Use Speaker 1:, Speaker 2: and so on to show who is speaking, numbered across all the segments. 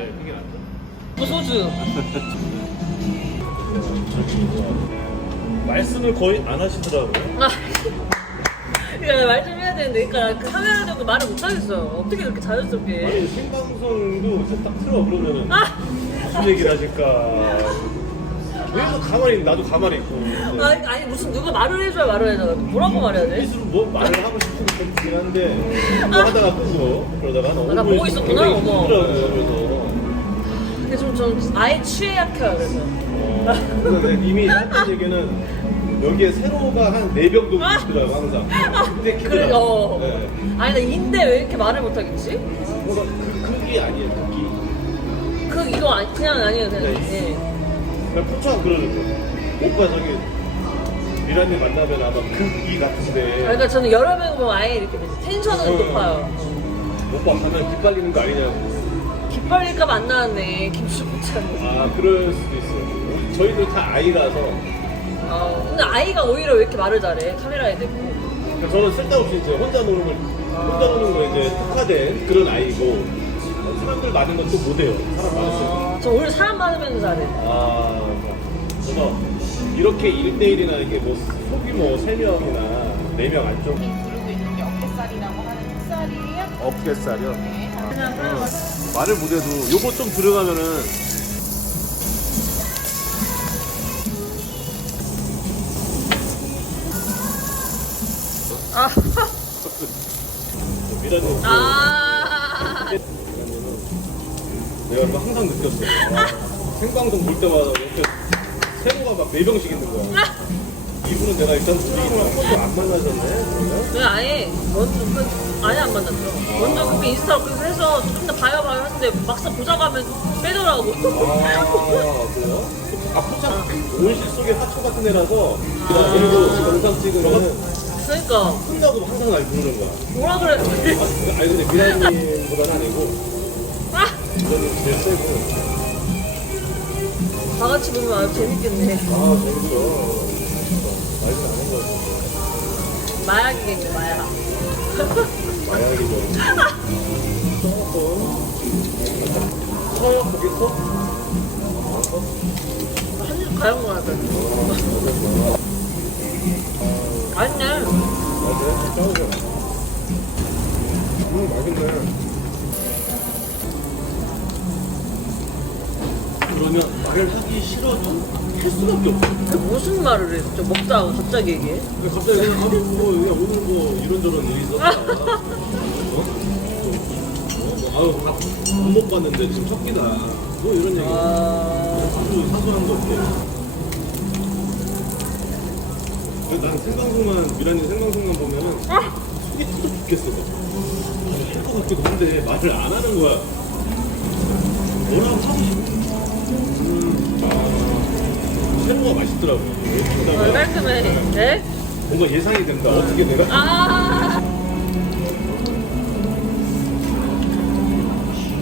Speaker 1: 네, 그게 낫죠.
Speaker 2: 또 소주.
Speaker 1: 말씀을 거의 안 하시더라고요.
Speaker 2: 아, 그러니까 말좀 해야 되는데, 그러니까 그 카메라 들고 말을 못 하겠어요. 어떻게 그렇게 자연스럽게?
Speaker 1: 아니 생방송도 이제 딱 틀어 그러면은
Speaker 2: 아,
Speaker 1: 무슨 얘기를 하실까. 계속 가만히 있고 나도 가만히 있고.
Speaker 2: 아니, 아니 무슨 누가 말을 해줘야 말을 돼. 뭐라고 말해야 돼?
Speaker 1: 스스로 뭐 말을 하고 싶은 게 있긴 한데 뭐 하다가 끄고 그러다가
Speaker 2: 아, 나 보고 있었구나, 어머.
Speaker 1: 힘들어요. 그래서
Speaker 2: 근데 좀, 좀 아예 취해 약해요, 그래서.
Speaker 1: 어, 근데 이미 했던 얘기는 여기에 세로가 한 4병 정도 있더라고 항상. 근데
Speaker 2: 그래, 어.
Speaker 1: 네.
Speaker 2: 아니, 나 인데 왜 이렇게 말을 못 하겠지?
Speaker 1: 뭔가 그, 그게 아니에요, 그게.
Speaker 2: 그, 이거 아니, 그냥 아니에요, 그냥.
Speaker 1: 네.
Speaker 2: 예.
Speaker 1: 그냥 포착 그러는 거. 오빠 저기 미라님 만나면 아마 그이 같은데
Speaker 2: 아, 그러니까 저는 여러 명 보면 아예 이렇게 텐션은
Speaker 1: 어.
Speaker 2: 높아요.
Speaker 1: 오빠 가면 기빨리는 거 아니냐고.
Speaker 2: 기빨릴까봐 안 나왔네, 김수부찬.
Speaker 1: 아 그럴 수도 있어요. 저희도 다 아이라서
Speaker 2: 어, 근데 아이가 오히려 왜 이렇게 말을 잘해? 카메라에 대고.
Speaker 1: 그러니까 저는 쓸데없이 이제 혼자 노는 걸 혼자 노는 거 이제 특화된 그런 아이고 사람들 많은 건또 못해요. 사람 많을수록.
Speaker 2: 어, 저 오히려 사람 많으면 잘해.
Speaker 1: 아 그래서 이렇게 1대1이나 이게 뭐 소규모 3명이나 4명 안쪽
Speaker 3: 부르고 있는 게 어깨살이라고 하는 흑살이에요.
Speaker 1: 어깨살이요.
Speaker 3: 네.
Speaker 1: 말을 못해도 요거 좀 들어가면은
Speaker 2: 아,
Speaker 1: 미라는
Speaker 2: 아,
Speaker 1: 내가 그거 항상 느꼈어. 와, 생방송 볼 때마다 이렇게 세모가 막 4병씩 있는 거야. 이분은 내가 일단 한 번도 안 만나셨네.
Speaker 2: 왜 아예 먼저 그 아예 안 만났죠. 먼저 그렇게 인스타로 그렇게 해서 좀 더 봐요 봐요 했는데 막상 보자고 하면 빼더라고.
Speaker 1: 아, 그래요? 아, 포착 온실 속의 하초 같은 애라서 그리고 영상 찍으면
Speaker 2: 그러니까
Speaker 1: 혼나고 항상 날 부르는 거야.
Speaker 2: 뭐라 그래?
Speaker 1: 아, 아니 근데 미라님보다는 아니고
Speaker 2: 아,
Speaker 1: 이거는 제일 세고
Speaker 2: 다 같이 보면 아주 재밌겠네.
Speaker 1: 아 재밌어
Speaker 2: 마약이겠네 마약.
Speaker 1: 마약이죠 서요 거기서?
Speaker 2: 한입 가요 거야.
Speaker 1: 음 맛있네 그러면 말을 하기 싫어도 할 수밖에 없어
Speaker 2: 근데 무슨 말을 해? 진짜 먹다가 갑자기 얘기해?
Speaker 1: 근데 갑자기 그냥 아, 뭐, 야, 오늘 뭐 이런저런 일이 있었다. 어? 어? 뭐, 아유, 밥못 봤는데 지금 첫 끼다. 뭐 이런 얘기.
Speaker 2: 아,
Speaker 1: 아주 사소한. 근데 난 생방송만, 미란이 생방송만 보면은 속이 터져 죽겠어. 할것 같기도 한데 말을 안 하는 거야. 뭐라고 하고 아, 새우가 맛있더라고.
Speaker 2: 어, 깔끔해. 네?
Speaker 1: 뭔가 예상이 된다. 어떻게 내가
Speaker 2: 아.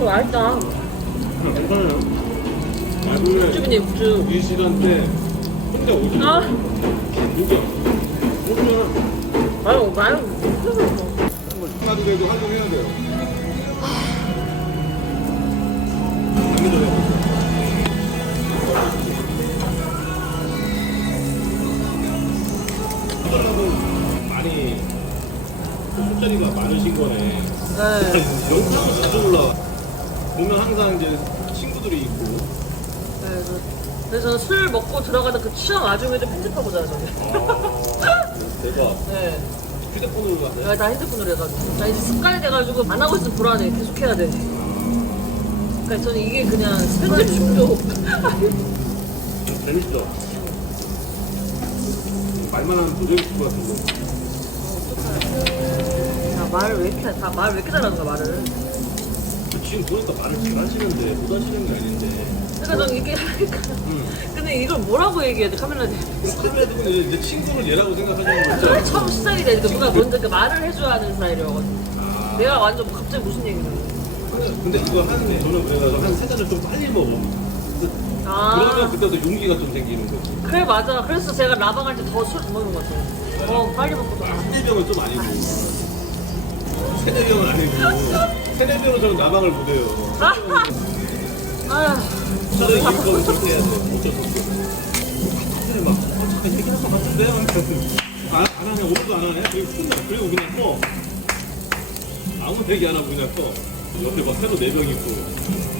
Speaker 2: 어, 맛있다.
Speaker 1: 괜찮아요. 나중에
Speaker 2: 육즙이네, 육즙.
Speaker 1: 이 시간대 혼자 오시는
Speaker 2: 아.
Speaker 1: 누가? 오시면
Speaker 2: 아유, 아유.
Speaker 1: 하나도 돼도 한점 해야 돼요. 돼. 많이 술자리가 많으신 거네.
Speaker 2: 네.
Speaker 1: 영상은 자주 올라. 보면 항상 이제 친구들이 있고.
Speaker 2: 네, 그래서- 그래서 술 먹고 들어가는 그 취향 와중에도 편집하고 저는.
Speaker 1: 아, 대박.
Speaker 2: 네.
Speaker 1: 휴대폰으로 갔네.
Speaker 2: 내가 다 핸드폰으로 해가지고. 나 이제 습관이 돼가지고 안 하고 있으면 불안해. 계속 해야 돼. 그러니까 저는 이게 그냥 편집 중독.
Speaker 1: 재밌죠? 말만 하면 도저히 될것 같은데.
Speaker 2: 야, 말을 왜 이렇게, 다말왜 이렇게 잘하는 거야, 말을.
Speaker 1: 지금 보니까 말을 잘 하시는데 못 하시는 게 아닌데.
Speaker 2: 그러니까 저는 이렇게 하니까.
Speaker 1: 응.
Speaker 2: 근데 이걸 뭐라고 얘기해야 돼, 카메라 대
Speaker 1: 그럼 카메라 두고 내, 내 친구를 얘라고 생각하시는
Speaker 2: 그게? 처음 시작이 되니까 누가 먼저 그 말을 해줘야 하는 스타일이어가지고.
Speaker 1: 아,
Speaker 2: 내가 완전 갑자기 무슨 얘기를 해.
Speaker 1: 근데 이거 하는데 저는 그래가지고 한 세 잔을 좀 빨리 먹어. 그러면
Speaker 2: 아,
Speaker 1: 그때도 용기가 좀 생기는 거지.
Speaker 2: 그래, 맞아. 그래서 제가 라방 할 때 더술 먹는 것 같아. 어, 빨리 먹고. 또.
Speaker 1: 한네 병은 좀 아니고. 세네 병은 아니고. 세네 병은 저는 나방을 못 해요.
Speaker 2: 아,
Speaker 1: 차라리 이거 그렇게 해야 돼. 어쩔 수 없어. 사람들이 막, 어, 잠깐 얘기할 것 같은데? 안, 안 하냐, 오늘도 안 하냐? 그리고 끝나. 그리고 그냥 꺼. 아무 얘기 안 하고 그냥 꺼. 옆에 막 새로 네명 있고.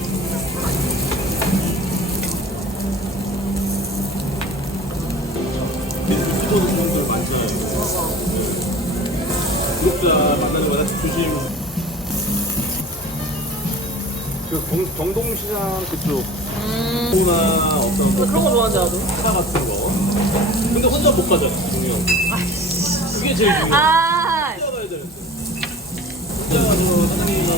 Speaker 1: 유튜브 분들 많잖아요. 구독자 만나는 거다 조심. 그 경, 경동시장 그쪽
Speaker 2: 음.
Speaker 1: 코나 어떤
Speaker 2: 근데 그런 거 좋아하지, 나도.
Speaker 1: 차 같은 거. 근데 혼자 못 가잖아, 중요한 거. 그게 제일 중요해.
Speaker 2: 아,
Speaker 1: 혼자 가야 되는데. 혼자 가서 사장님이랑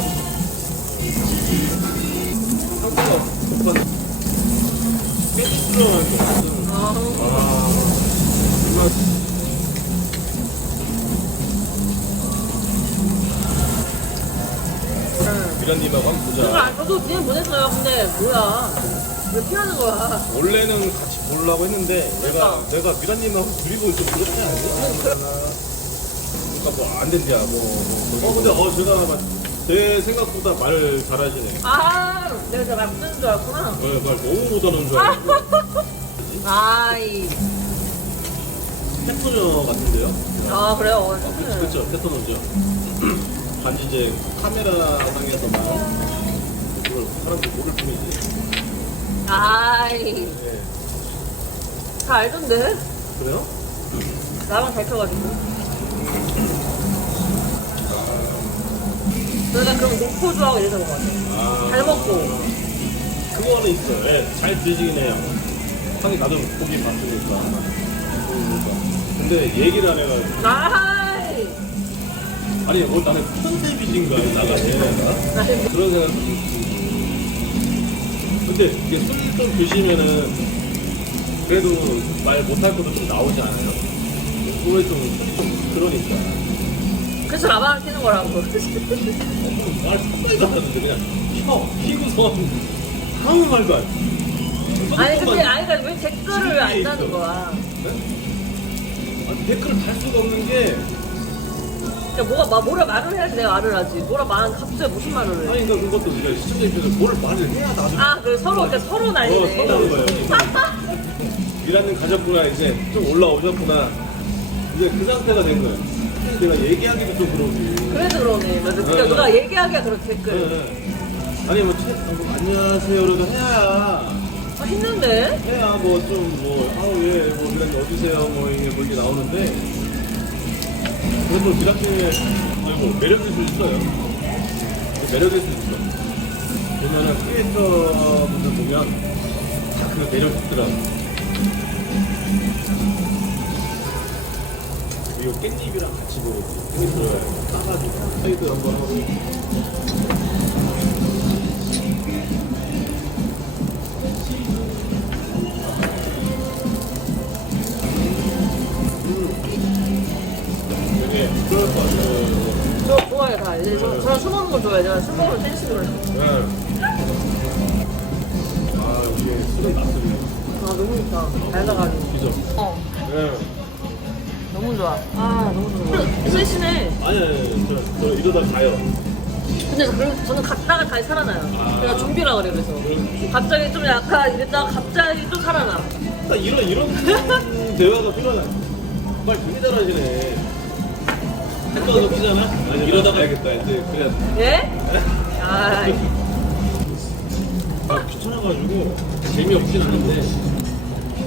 Speaker 1: 상태가 못 가는. 깨끗 들어가는 거.
Speaker 2: 아,
Speaker 1: 아,
Speaker 2: 네.
Speaker 1: 미란님하고 한번
Speaker 2: 그걸
Speaker 1: 보자.
Speaker 2: 안, 저도 그냥 보냈어요. 근데 뭐야. 왜 피하는 거야?
Speaker 1: 원래는 같이 보려고 했는데 내가 내가 미란님하고 둘이 보면 좀 그렇지 않냐? 그러니까 뭐 안 된대야 뭐. 뭐. 어 근데 어 제가 막- 제 생각보다 말 잘하시네.
Speaker 2: 아, 내가 말 못하는 줄 알았구나.
Speaker 1: 네, 말 너무 못하는 줄 알고.
Speaker 2: 아이.
Speaker 1: 테토녀 같은데요?
Speaker 2: 아, 그래요?
Speaker 1: 어, 그쵸, 그쵸 테토녀죠. 단지 이제 카메라상에서만 그걸 사람들이 모를 뿐이지.
Speaker 2: 아이.
Speaker 1: 네.
Speaker 2: 다 알던데?
Speaker 1: 그래요?
Speaker 2: 나만 밝혀가지고. 너가 그럼 목포 좋아하고 이래서 먹어.
Speaker 1: 아,
Speaker 2: 잘 먹고.
Speaker 1: 그거는 있어. 예, 잘 드시긴 해요. 형이 나도 고기 봤으니까. 그러니까. 근데 얘기를 안 해가지고.
Speaker 2: 아이.
Speaker 1: 아니, 뭐 나는 컨셉이신가, 나가, 얘네가.
Speaker 2: 아이.
Speaker 1: 그런 생각도 있고. 근데 이게 술 좀 드시면은 그래도 말 못할 것도 좀 나오지 않아요? 그거에 좀, 좀 그러니까.
Speaker 2: 그래서 라방을 키는 거라고.
Speaker 1: 어, 말안 하는데 그냥 혀, 피고선 아무 말도 안 해.
Speaker 2: 아니, 근데, 아니, 그러니까 왜 댓글을 왜안 다는 거야?
Speaker 1: 아니, 댓글을 달 수가 없는 게
Speaker 2: 그러니까 뭐가, 막 뭐라 말을 해야지 내가 말을 하지. 뭐라 말, 갑자기 무슨 말을 해.
Speaker 1: 아니 그러니까 그것도 우리가 시청자 입장에서 뭘 말을 해야 나도
Speaker 2: 아, 그 서로, 그러니까 서로
Speaker 1: 어,
Speaker 2: 난리네.
Speaker 1: 서운한 거예요. 미라님 가셨구나 이제 좀 올라오셨구나 이제 그 상태가 된 거예요. 내가 얘기하기도 좀 그러고.
Speaker 2: 그래도 그러네. 맞아. 그러니까
Speaker 1: 네.
Speaker 2: 누가 얘기하기가 그런 댓글.
Speaker 1: 네. 아니 뭐 채, 뭐, 안녕하세요라도 해야
Speaker 2: 아, 힘든데?
Speaker 1: 해야 뭐 좀 뭐 아우 예뭐 미라님 어디세요 뭐 이게 뭐 이게 나오는데 그래도 미라님의 뭐 매력일 수 있어요. 매력일 수 있어. 보면은 크리에이터 분들 보면 다그 매력 있더라고. 이거 깻잎이랑 같이 되게 좋아요. 따가지고 사이드 한번 하고.
Speaker 2: 거 먹으면 댄스를 해요.
Speaker 1: 네. 아, 이게 술은 낫습니다.
Speaker 2: 아, 너무 좋다. 달달하고.
Speaker 1: 그죠?
Speaker 2: 어,
Speaker 1: 네.
Speaker 2: 너무 좋아. 아, 너무 좋아. 셋이네.
Speaker 1: 아니, 아니, 저, 저 이러다 가요.
Speaker 2: 근데 그, 저는 갔다가 다시 살아나요.
Speaker 1: 아.
Speaker 2: 제가 좀비라 그래, 그래서. 갑자기 좀 약간 이랬다가 갑자기 또 살아나.
Speaker 1: 딱 이런, 이런 대화가 필요하다. 말 되게 잘하시네. 햇도가 웃기잖아? 아니, 이러다 가 야겠다. 이제, 그래야 돼.
Speaker 2: 예? 아,
Speaker 1: 아, 귀찮아가지고 재미없진 않은데,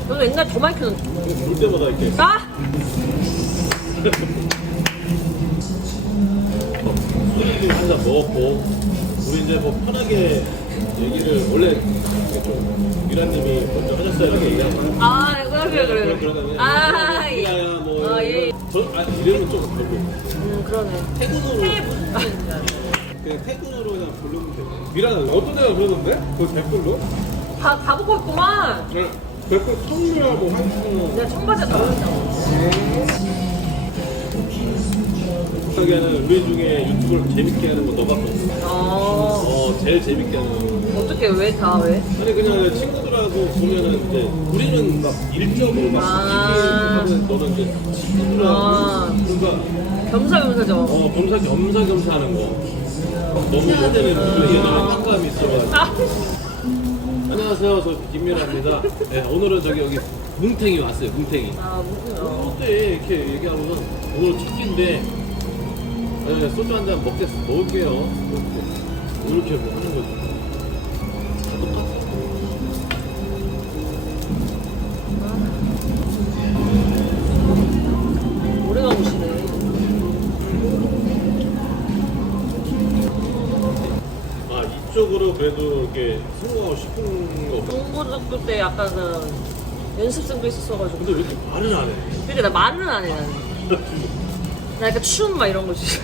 Speaker 2: 저도 옛날 더 많이 켰는데.
Speaker 1: 볼 때마다 이렇게.
Speaker 2: 아!
Speaker 1: 술도 한잔 먹었고 우리 이제 뭐 편하게 얘기를 원래 좀 미라님이 먼저 하셨어요 이렇게 얘기하면
Speaker 2: 아, 그래, 그래, 그래. 아, 예.
Speaker 1: 미라야 뭐
Speaker 2: 아, 예.
Speaker 1: 저, 아 이름은 좀 별로
Speaker 2: 음, 그러네.
Speaker 1: 태군으로 그냥 태군으로 그냥 부르면 돼 미라는 어떤 애가 그러던데? 그 댓글로?
Speaker 2: 다, 다 보고 있구만.
Speaker 1: 그냥 댓글 청류하고 한숨
Speaker 2: 내가 청바지에 다 올렸다고.
Speaker 1: 하기에는 우리 중에 유튜브를 재밌게 하는 거 너밖에 없어
Speaker 2: 어.
Speaker 1: 어 제일 재밌게 하는 거
Speaker 2: 어떻게, 왜 다, 왜?
Speaker 1: 아니 그냥 친구들하고 보면은 이제 우리는 막 일적으로 막
Speaker 2: 아.
Speaker 1: 하는 너는 이제 친구들하고
Speaker 2: 아.
Speaker 1: 그러니까
Speaker 2: 겸사겸사죠.
Speaker 1: 어 겸사 겸사겸사 하는 거 너무 예전에 우리 예전에 깜깜이 있어가지고
Speaker 2: 아,
Speaker 1: 안녕하세요. 저 김민아입니다. 네, 오늘은 저기 여기 뭉탱이 왔어요. 뭉탱이.
Speaker 2: 아 무슨 어.
Speaker 1: 그때 이렇게 얘기하고서 오늘 첫 끼인데 네, 소주 한 잔 먹겠 먹을게요. 이렇게 뭐 하는 거죠. 똑같아.
Speaker 2: 오래 가보시네.
Speaker 1: 아 이쪽으로 그래도 이렇게 성공하고 싶은 거 없어.
Speaker 2: 중고등학교 때 약간 그 연습생도 있었어가지고.
Speaker 1: 근데 왜 이렇게 말을 안 해?
Speaker 2: 근데 나 말은 안 해, 나는. 나 약간 춤 막 이런 거지.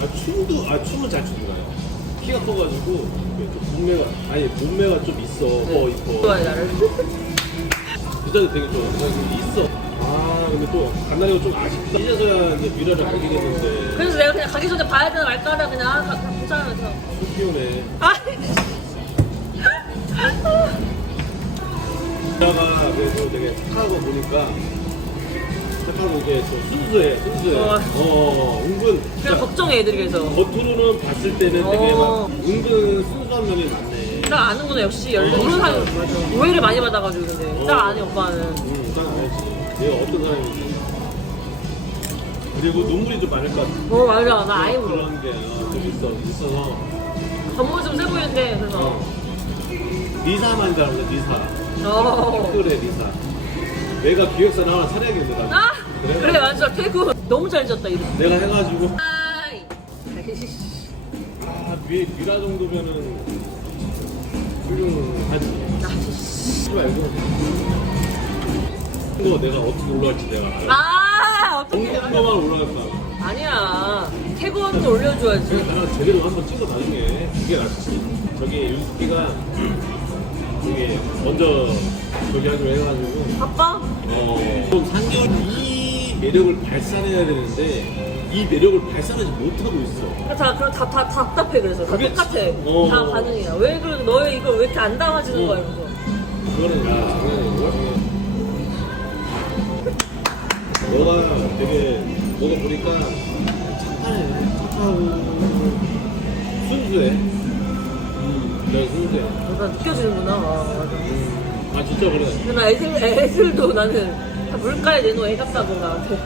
Speaker 1: 아 춤도 아 춤은 잘 추더라요. 키가 커가지고 이렇게 몸매가 아니 몸매가 좀 있어. 어 이뻐.
Speaker 2: 좋아해, 나를.
Speaker 1: 여자도 되게 좋아. 나 있어. 아 근데 또 간나이가 좀 아쉽다. 이제서야 이제 미라를 알게 됐는데.
Speaker 2: 그래서 내가 그냥 가기 전에 봐야 되나 말까 하다 그냥 아, 가- 괜찮아서.
Speaker 1: 좀 귀여네.
Speaker 2: 아,
Speaker 1: 미라가 그래도 되게 착하고 보니까 착하고 이게 좀 순수해. 순수해.
Speaker 2: 어.
Speaker 1: 어, 은근.
Speaker 2: 그냥 걱정해, 애들이 그래서.
Speaker 1: 겉으로는 봤을 때는 되게
Speaker 2: 어.
Speaker 1: 막 은근 순수한 면이 많네.
Speaker 2: 딱 아는구나, 역시. 열려. 모르는 사람, 오해를 많이 받아가지고, 근데. 딱 아니, 오빠는.
Speaker 1: 응, 딱 알지. 얘가 어떤 사람인지. 그리고 눈물이 좀 많을 것 같아.
Speaker 2: 어, 맞아. 나 아예 몰라.
Speaker 1: 그런 게 어, 좀 있어, 있어서.
Speaker 2: 겉모습 좀세 보이는데, 그래서.
Speaker 1: 어. 리사만 잘 알아, 리사.
Speaker 2: 어.
Speaker 1: 그래, 리사. 내가 기획사 하나 차려야겠네, 나.
Speaker 2: 아! 그래, 맞아. 태구. 너무 잘 졌다, 이거.
Speaker 1: 내가 해가지고.
Speaker 2: 아이.
Speaker 1: 아, 미, 미라 정도면은. 훌륭하지. 하지 말고. 이거 내가 어떻게 올라갈지 내가 알아.
Speaker 2: 아! 어떻게.
Speaker 1: 정도만 올라갈 거야.
Speaker 2: 아니야. 태구는 올려줘야지.
Speaker 1: 나랑 제대로 한번 찍어 나중에 그게 낫지 저기 윤숙이가 저기 먼저 저기 하기로 해가지고
Speaker 2: 바빠?
Speaker 1: 어좀 상경 이 매력을 발산해야 되는데 이 매력을 발산하지 못하고 있어
Speaker 2: 다, 그럼 다, 다 답답해, 그래서. 다
Speaker 1: 그게
Speaker 2: 똑같아.
Speaker 1: 어.
Speaker 2: 다 반응이야. 왜, 그래, 너의 이걸 왜 이렇게 안 담아지는
Speaker 1: 어.
Speaker 2: 거야, 이러면서.
Speaker 1: 그거는 야 장난이고 너가 되게 너가 보니까 착하네 착하고 순수해 음, 내가 순수해
Speaker 2: 뭔가 느껴지는구나. 아, 맞아.
Speaker 1: 아 진짜 그래
Speaker 2: 근데 나 애들, 애들도 나는 다 물가에 내놓은 애 같다고, 나한테.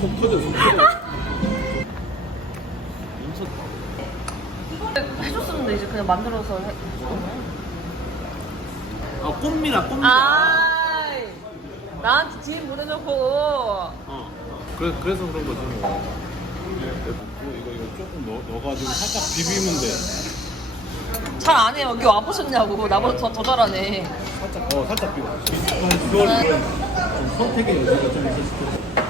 Speaker 1: 속 터져 속 터져
Speaker 2: 해줬었는데, 이제 그냥 만들어서 해.
Speaker 1: 아 꽃미나 꽃미나
Speaker 2: 아이, 나한테 DM 보내놓고.
Speaker 1: 어 그래, 그래서 그런 거지 뭐 이거 이거 조금 넣, 넣어가지고 살짝 비비면 돼
Speaker 2: 잘 안 해요. 여기 와보셨냐고. 나보다 더, 더 잘하네.
Speaker 1: 살짝 어 살짝 비벼 그걸 좀 선택의 여지가 좀 있을 수도 있어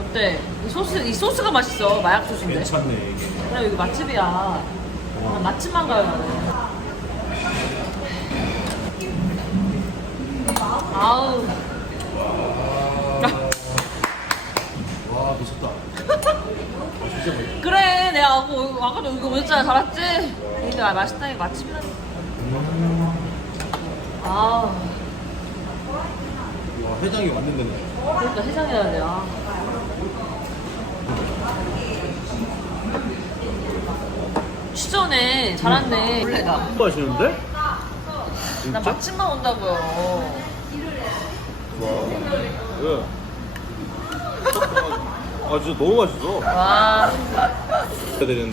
Speaker 2: 어때? 이 소스, 이 소스가 맛있어. 마약 소스인데.
Speaker 1: 괜찮네 이게
Speaker 2: 그래, 여기 맛집이야. 그냥 맛집만 가요, 나는. 아우.
Speaker 1: 와 미쳤다
Speaker 2: 그래, 내가 아까, 아까도 이거 보냈잖아. 잘했지? 이게 아, 맛있다. 이게 맛집이라니. 아,
Speaker 1: 와 회장이 왔는데
Speaker 2: 그러니까 해장해야 돼. 아. 취전에 잘았네. 원래다.
Speaker 1: 맛있는데?
Speaker 2: 나 맛집만 온다고요.
Speaker 1: 왜? 아 진짜 너무 맛있어
Speaker 2: 와.
Speaker 1: 해야 되는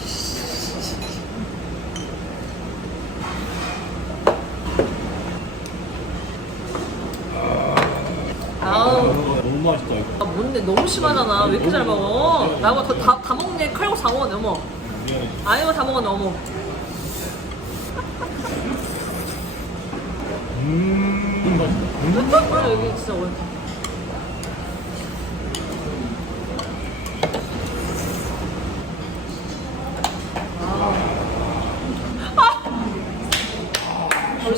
Speaker 2: 아우.
Speaker 1: 너무 맛있다 이거
Speaker 2: 아, 뭔데 너무 심하잖아. 왜 이렇게 잘 먹어? 더 다, 다 먹네. 칼고 다 먹었네, 어머.
Speaker 1: 미안해
Speaker 2: 아이고, 다 먹었네, 어머.
Speaker 1: 음 맛있다
Speaker 2: 아, 여기 진짜 어렵다. 아. 우리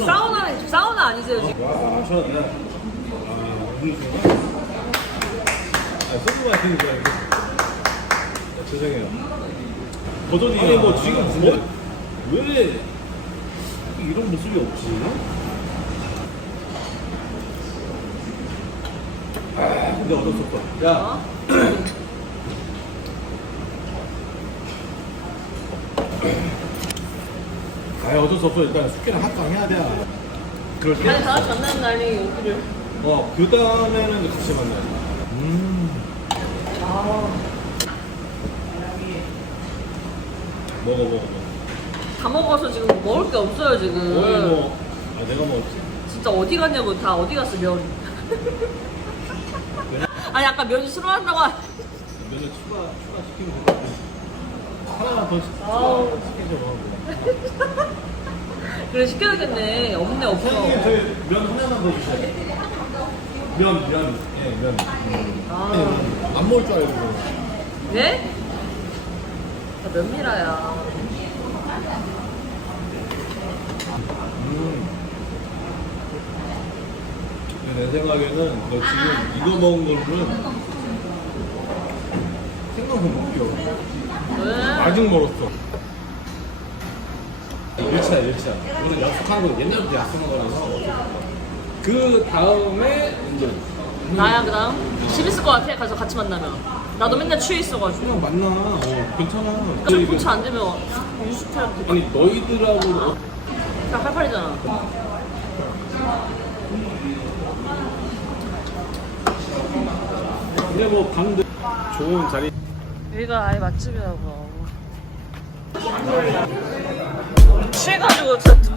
Speaker 2: 사우나 아니세요, 지금?
Speaker 1: 와 시원하다 아 소주 마시는 줄 알고 아, 죄송해요 버전이 아니 뭐 지금 뭐, 왜 이런 모습이 없지? 아 근데 어렸을 거야 야
Speaker 2: 어?
Speaker 1: 아 어쩔 수 없어 일단 숙회는 합방 해야 돼. 그럴 때.
Speaker 2: 아니 다 같이 만나는 날이 여기를
Speaker 1: 어, 그 다음에는 같이 만나요. 음.
Speaker 2: 아,
Speaker 1: 먹어, 먹어, 먹어.
Speaker 2: 다 먹어서 지금 먹을 게 없어요 지금
Speaker 1: 오늘 뭐, 아, 내가 먹었지.
Speaker 2: 진짜 어디 갔냐고 다 어디 갔어 면 아니 아까 면 싫어한다고 하-
Speaker 1: 면을 추가, 추가 시키면 돼. 하나만 더 시-
Speaker 2: 아우.
Speaker 1: 시켜줘. 뭐.
Speaker 2: 그래 시켜야겠네 없네 없어
Speaker 1: 사장님, 저희 면 하나만 더 주세요. 면, 면. 예, 면.
Speaker 2: 아,
Speaker 1: 안 먹을 줄 알고.
Speaker 2: 네? 나 면미라야
Speaker 1: 음. 내 생각에는 너 지금 이거 먹은 거는 생각은 못 껴.
Speaker 2: 왜?
Speaker 1: 아직 멀었어. 일치다, 일치다. 우리 약속한 거 옛날부터 약속한 거라서. 그 다음에 이제
Speaker 2: 나야 그다음 집 있을 것 같아 가서 같이 만나면 나도 맨날 취해 있어가지고
Speaker 1: 그냥 만나. 어, 괜찮아.
Speaker 2: 고치
Speaker 1: 이거-
Speaker 2: 안 되면 유스트한테
Speaker 1: 아니 너희들하고 어-
Speaker 2: 다 팔팔이잖아
Speaker 1: 근데 뭐 방들 좋은 자리.
Speaker 2: 여기가 아예 맛집이라고 취해가지고 진짜